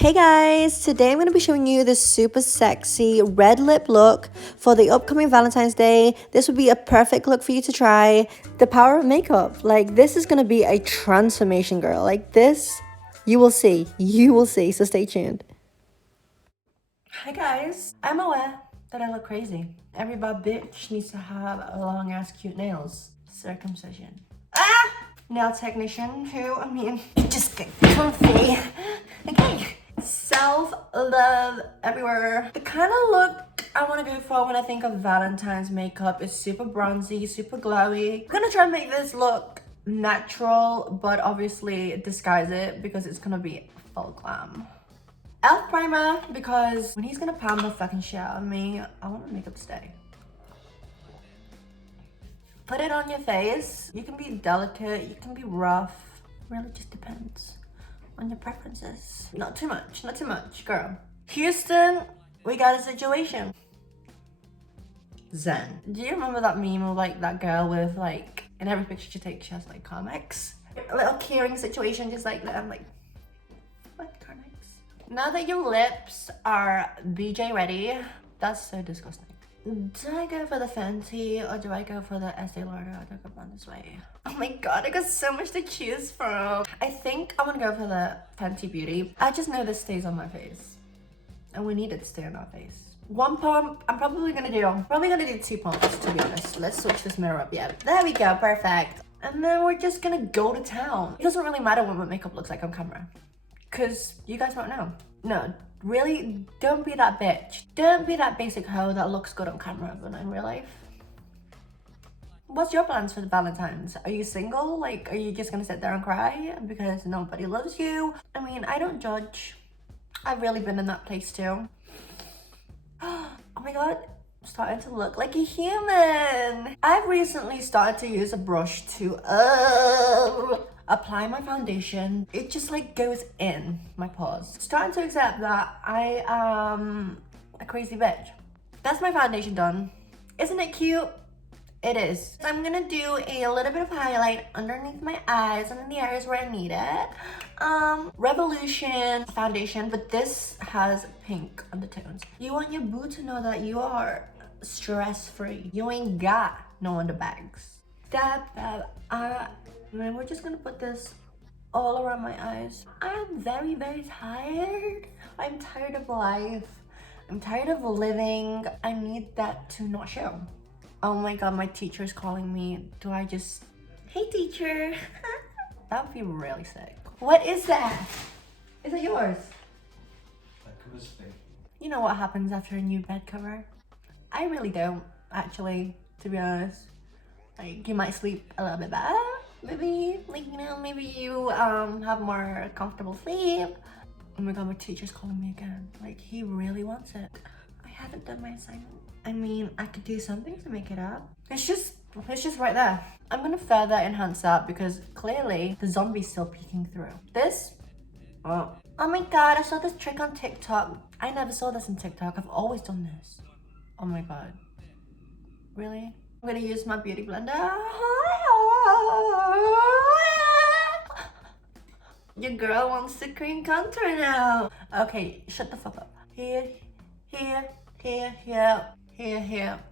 Hey guys, today I'm going to be showing you this super sexy red lip look for the upcoming Valentine's Day. This would be a perfect look for you to try. The power of makeup, like this is going to be a transformation, girl. Like this, you will see, so stay tuned. Hi guys, I'm aware that I look crazy. Every bad bitch needs to have long ass cute nails. Circumcision. Nail technician who, just get comfy. Okay. Self-love everywhere. The kind of look I want to go for when I think of Valentine's makeup is super bronzy, super glowy. I'm gonna try and make this look natural, but obviously disguise it because it's gonna be full glam. Elf primer, because when he's gonna pound the fucking shit out of me, I want my makeup to stay. Put it on your face. You can be delicate, you can be rough. Really just depends on your preferences. Not too much, girl. Houston, we got a situation. Zen. Do you remember that meme of like that girl with like, in every picture she takes, she has like comics? A little keyring situation just like that. I'm like, what comics? Now that your lips are BJ ready, that's so disgusting. Do I go for the Fenty or do I go for the Estee Lauder or do I go on this way? Oh my god, I got so much to choose from. I think I'm gonna go for the Fenty Beauty. I just know this stays on my face. And we need it to stay on our face. One pump, I'm probably gonna do 2 pumps to be honest. Let's switch this mirror up, yeah. There we go, perfect. And then we're just gonna go to town. It doesn't really matter what my makeup looks like on camera. Cause you guys won't know. No. Really, don't be that bitch. Don't be that basic hoe that looks good on camera but in real life. What's your plans for the Valentines? Are you single? Like, are you just gonna sit there and cry because nobody loves you? I mean, I don't judge. I've really been in that place too. Oh my god, I'm starting to look like a human. I've recently started to use a brush to apply my foundation. It just like goes in my pores. Starting to accept that I am a crazy bitch. That's my foundation done. Isn't it cute? It is. I'm gonna do a little bit of highlight underneath my eyes and in the areas where I need it. Revolution foundation, but this has pink undertones. You want your boo to know that you are stress-free. You ain't got no underbags. And then we're just gonna put this all around my eyes. I am very, very tired. I'm tired of life. I'm tired of living. I need that to not show. Oh my god, my teacher's calling me. Do I just, hey teacher? That would be really sick. What is that? Is it yours? That cover's fake. You know what happens after a new bed cover? I really don't, actually, to be honest. Like, you might sleep a little bit better. Maybe, like, you know, maybe you have more comfortable sleep. Oh my god, my teacher's calling me again. Like, he really wants it. I haven't done my assignment. I mean, I could do something to make it up. It's just right there. I'm gonna further enhance that because clearly the zombie's still peeking through. This, oh my god, I saw this trick on TikTok. I never saw this on TikTok. I've always done this. Oh my god. Really? I'm gonna use my beauty blender. Your girl wants to cream contour now. Okay, shut the fuck up. Here.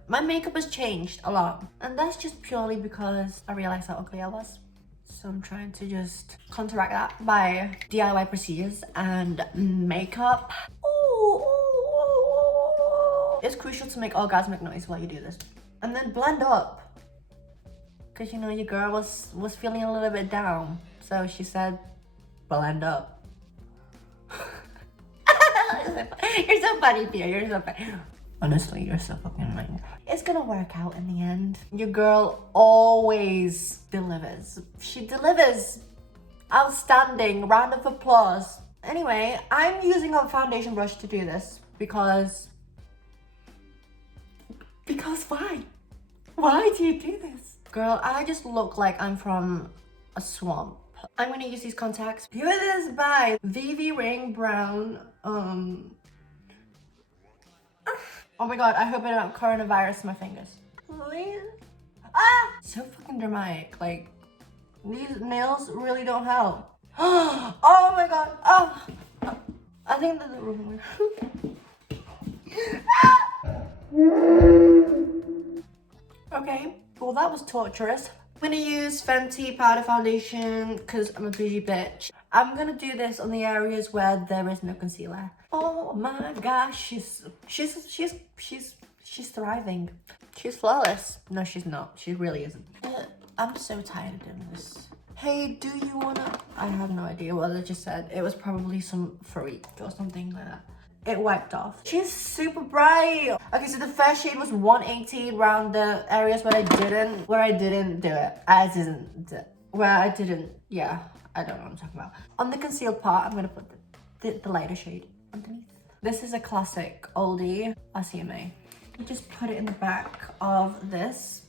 My makeup has changed a lot. And that's just purely because I realized how ugly I was. So I'm trying to just counteract that by DIY procedures and makeup. Ooh. It's crucial to make orgasmic noise while you do this. And then blend up. Cause you know your girl was feeling a little bit down. So she said, blend up. You're so funny, Pia. You're so funny. Honestly, you're so fucking annoying. It's gonna work out in the end. Your girl always delivers. She delivers. Outstanding. Round of applause. Anyway, I'm using a foundation brush to do this because why? Why do you do this? Girl, I just look like I'm from a swamp. I'm gonna use these contacts. Who is this by? Vivi Ring Brown. Oh my god, I hope I don't coronavirus my fingers. Please. So fucking dramatic. Like, these nails really don't help. Oh my god. think that the room. Okay, well that was torturous. I'm gonna use Fenty Powder Foundation because I'm a bougie bitch. I'm gonna do this on the areas where there is no concealer. Oh my gosh, she's thriving. She's flawless. No, she's not. She really isn't. I'm so tired of doing this. Hey, do you wanna? I have no idea what I just said. It was probably some freak or something like that. It wiped off. She's super bright. Okay, so the first shade was 180 around the areas where I didn't do it. Yeah, I don't know what I'm talking about. On the concealed part, I'm gonna put the lighter shade underneath. This is a classic oldie RCMA. You just put it in the back of this.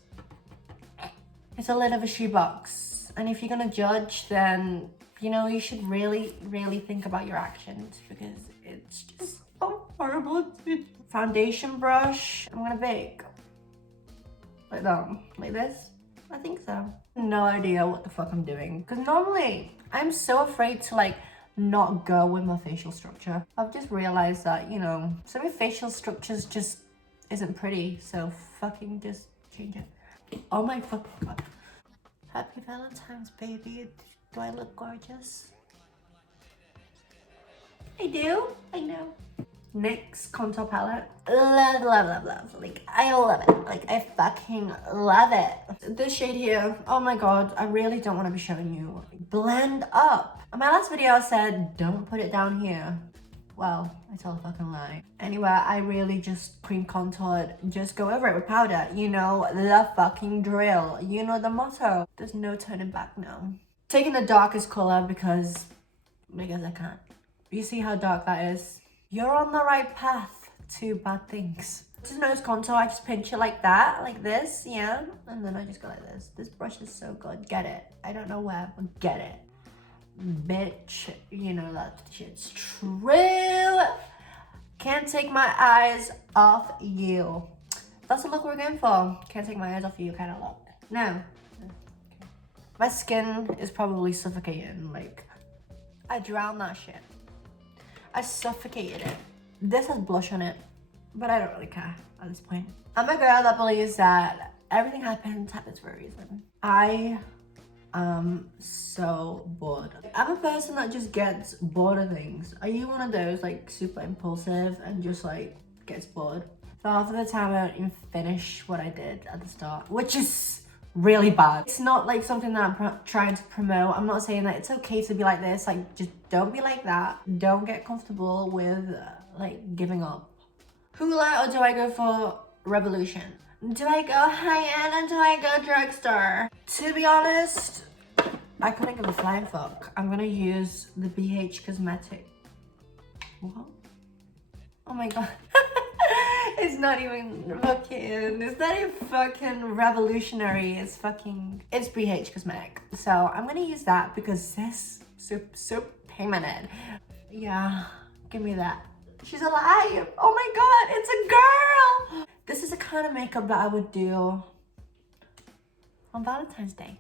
It's a lid of a shoebox. And if you're gonna judge, then, you know, you should really, really think about your actions because it's just so horrible. Foundation brush. I'm gonna bake. Like that. Like this. I think so. No idea what the fuck I'm doing. Because normally, I'm so afraid to like not go with my facial structure. I've just realized that, you know, some of my facial structures just isn't pretty. So fucking just change it. Oh my fucking god. Happy Valentine's, baby. Do I look gorgeous? I do. I know. NYX contour palette. Love, love, love, love. Like, I love it. Like, I fucking love it. This shade here, oh my god, I really don't want to be showing you. Blend up. In my last video, I said, don't put it down here. Well, I tell a fucking lie. Anyway, I really just cream contoured. Just go over it with powder. You know the fucking drill. You know the motto. There's no turning back now. Taking the darkest color because I can't. You see how dark that is? You're on the right path to bad things. This is nose contour. I just pinch it like that, like this, yeah. And then I just go like this. This brush is so good. Get it. I don't know where, but get it. Bitch, you know that shit's true. Can't take my eyes off you. That's the look we're going for. Can't take my eyes off you kind of look. Now, my skin is probably suffocating. Like, I drowned that shit. I suffocated it. This has blush on it, but I don't really care at this point. I'm a girl that believes that everything happens for a reason. I am so bored. I'm a person that just gets bored of things. Are you one of those like super impulsive and just like gets bored? So half of the time I don't even finish what I did at the start, which is really bad. It's not like something that I'm trying to promote. I'm not saying that it's okay to be like this. Like, just don't be like that. Don't get comfortable with like giving up. Hoola, or do I go for Revolution? Do I go high-end or do I go drugstore? To be honest, I couldn't give a flying fuck. I'm gonna use the BH Cosmetic. What? Oh my god. It's not even fucking, it's not even fucking revolutionary. It's BH Cosmetic. So I'm gonna use that because this so pain my head. Yeah, give me that. She's alive. Oh my god, it's a girl. This is the kind of makeup that I would do on Valentine's Day.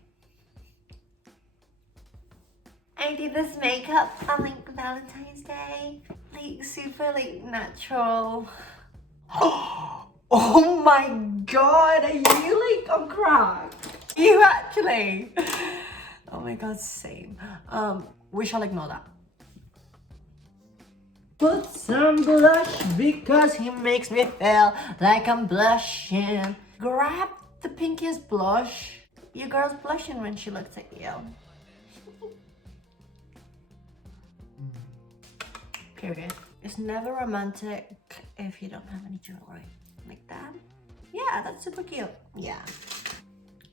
I did this makeup on like Valentine's Day. Like super like natural. Oh my god, are you like on crack? You actually? Oh my god, same. We shall ignore that. Put some blush because he makes me feel like I'm blushing. Grab the pinkiest blush. Your girl's blushing when she looks at you. Period. It's never romantic if you don't have any jewelry. Like that. Yeah, that's super cute. Yeah.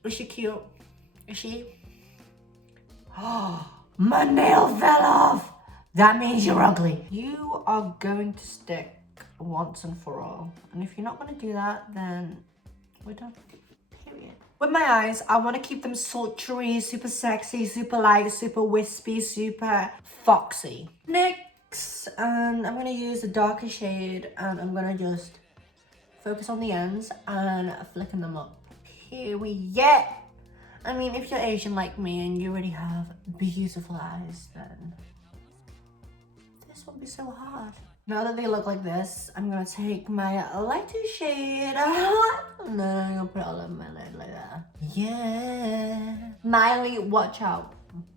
Is she cute? Is she? Oh, my nail fell off. That means you're ugly. You are going to stick once and for all. And if you're not going to do that, then we're done. Period. With my eyes, I want to keep them sultry, super sexy, super light, super wispy, super foxy. Next, and I'm going to use the darker shade and I'm going to just focus on the ends and flicken them up. Here we go. I mean, if you're Asian like me and you already have beautiful eyes, then this won't be so hard. Now that they look like this, I'm gonna take my lighter shade and then I'm gonna put it all on my lid like that. Yeah. Miley, watch out.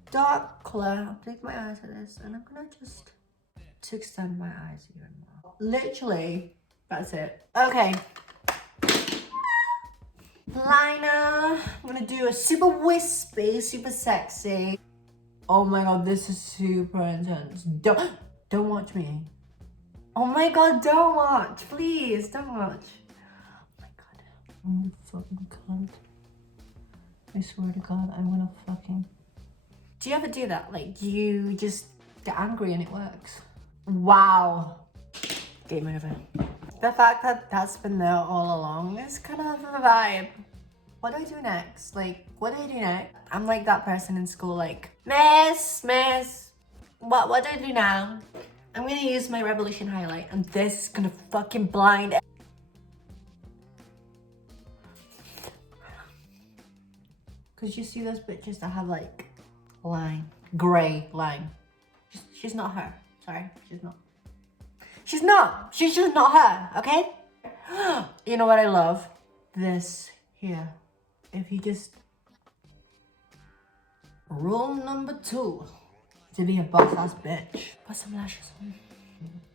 Dark color. I'll take my eyes like this and I'm gonna just to extend my eyes even more. Literally, that's it. Okay. Liner. I'm gonna do a super wispy, super sexy. Oh my god, this is super intense. Don't watch me. Oh my god, don't watch. Please, don't watch. Oh my god. I'm gonna fucking cunt. I swear to god, I'm gonna fucking... Do you ever do that? Like, you just get angry and it works? Wow. Game over. The fact that that's been there all along is kind of a vibe. What do I do next? Like, what do I do next? I'm like that person in school, like, Miss, what do I do now? I'm gonna use my Revolution highlight and this is gonna fucking blind. Cause you see those bitches that have like line, gray line. She's not her, sorry, she's not. She's just not her, okay? You know what I love? This here. If you just, rule number 2. To be a boss ass bitch. Put some lashes on.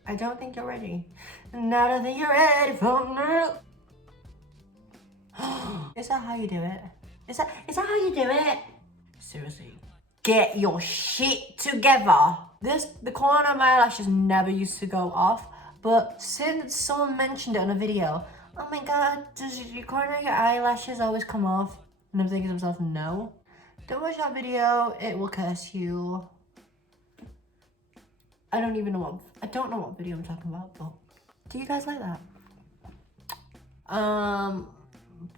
I don't think you're ready. Now I don't think you're ready for me. Is that how you do it? Is that how you do it? Seriously. Get your shit together. The corner of my eyelashes never used to go off, but since someone mentioned it in a video, oh my god, does your corner of your eyelashes always come off? And I'm thinking to myself, no. Don't watch that video, it will curse you. I don't know what video I'm talking about, but do you guys like that?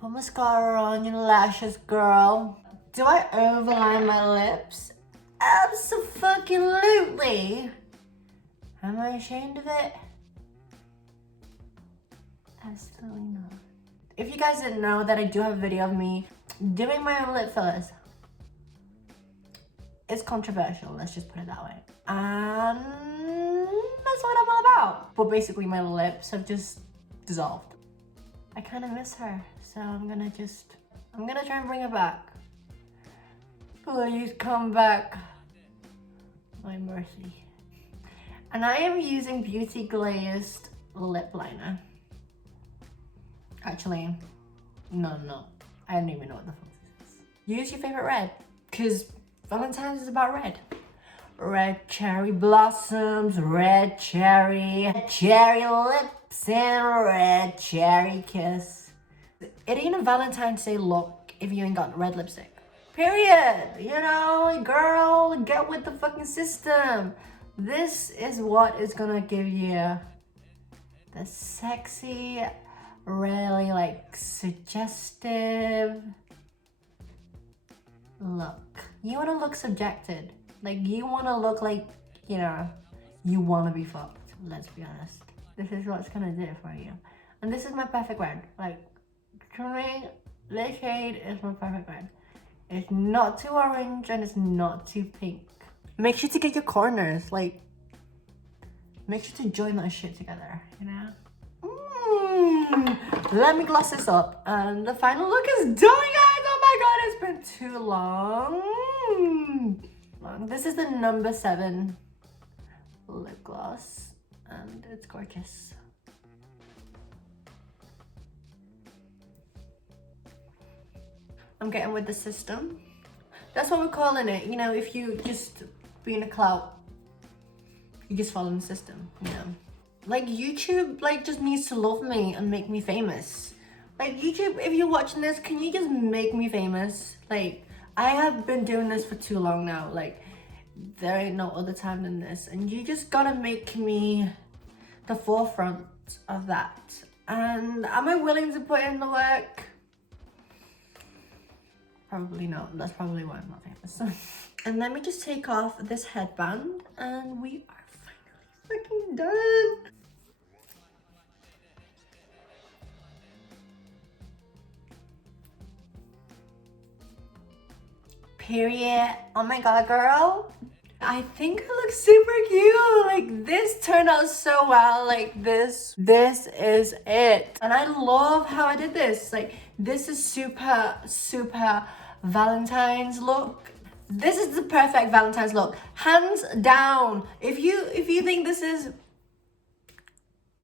Put mascara on your lashes, girl. Do I overline my lips? Abso-fucking-lutely. Am I ashamed of it? Absolutely not. If you guys didn't know that I do have a video of me doing my own lip fillers, it's controversial, let's just put it that way. And that's what I'm all about. But basically my lips have just dissolved. I kind of miss her, so I'm gonna try and bring her back. Please come back. My mercy. And I am using Beauty Glazed lip liner. Actually, no. I don't even know what the fuck this is. Use your favorite red, because Valentine's is about red. Red cherry blossoms, red cherry lips, and red cherry kiss. It ain't a Valentine's Day look if you ain't got red lipstick. Period. You know, girl, get with the fucking system. This is what is gonna give you the sexy, really like suggestive look. You wanna look subjected. Like, you wanna look like, you know, you wanna be fucked. Let's be honest. This is what's gonna do it for you. And this is my perfect red. Like, to me, this shade is my perfect red. It's not too orange and it's not too pink. Make sure to get your corners, like, make sure to join that shit together, you know? Let me gloss this up. And the final look is done, guys! Oh my god, it's been too long. This is the No7 lip gloss, and it's gorgeous. I'm getting with the system. That's what we're calling it. You know, if you just being a clout, you just follow the system, you know. Like, YouTube, like, just needs to love me and make me famous. Like, YouTube, if you're watching this, can you just make me famous? Like, I have been doing this for too long now. Like, there ain't no other time than this. And you just gotta make me the forefront of that. And am I willing to put in the work? Probably not. That's probably why I'm not famous. And let me just take off this headband and we are finally fucking done. Period. Oh my god, girl. I think I look super cute. Like this turned out so well. Like this is it. And I love how I did this. Like this is super Valentine's look. This is the perfect Valentine's look, hands down. If you think this is